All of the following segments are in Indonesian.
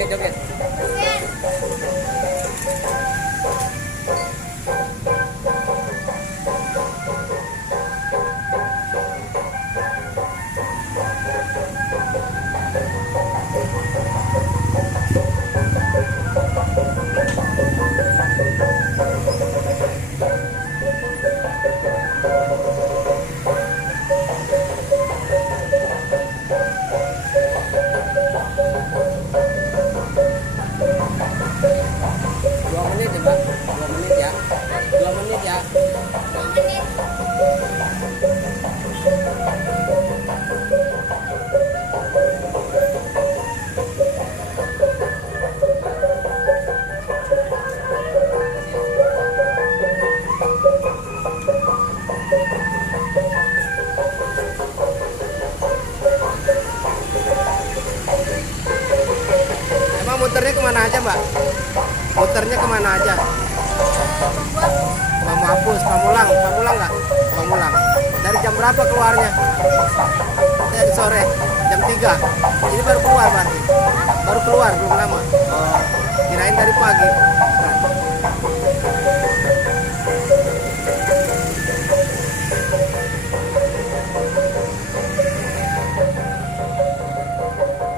Joget-joget. Muternya kemana aja, Mbak? Muternya kemana aja? Pamapus, Pamulang nggak? Pamulang. Dari jam berapa keluarnya? Dari sore, jam 3. Ini baru keluar berarti? Baru keluar, belum lama? Oh, kirain dari pagi. Nah.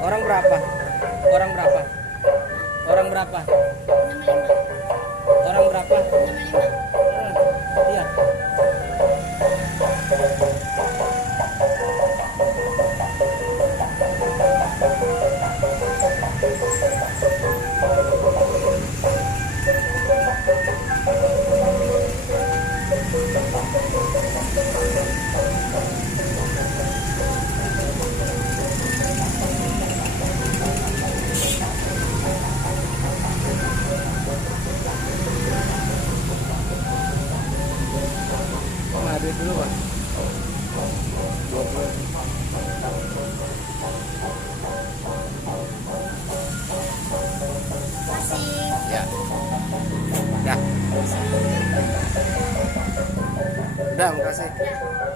Orang berapa? Orang berapa? Orang berapa? 65. Orang berapa? 65. Iya. Duit dulu, Pak. 20. Masih. Ya. Ya. Udah, makasih. Ya.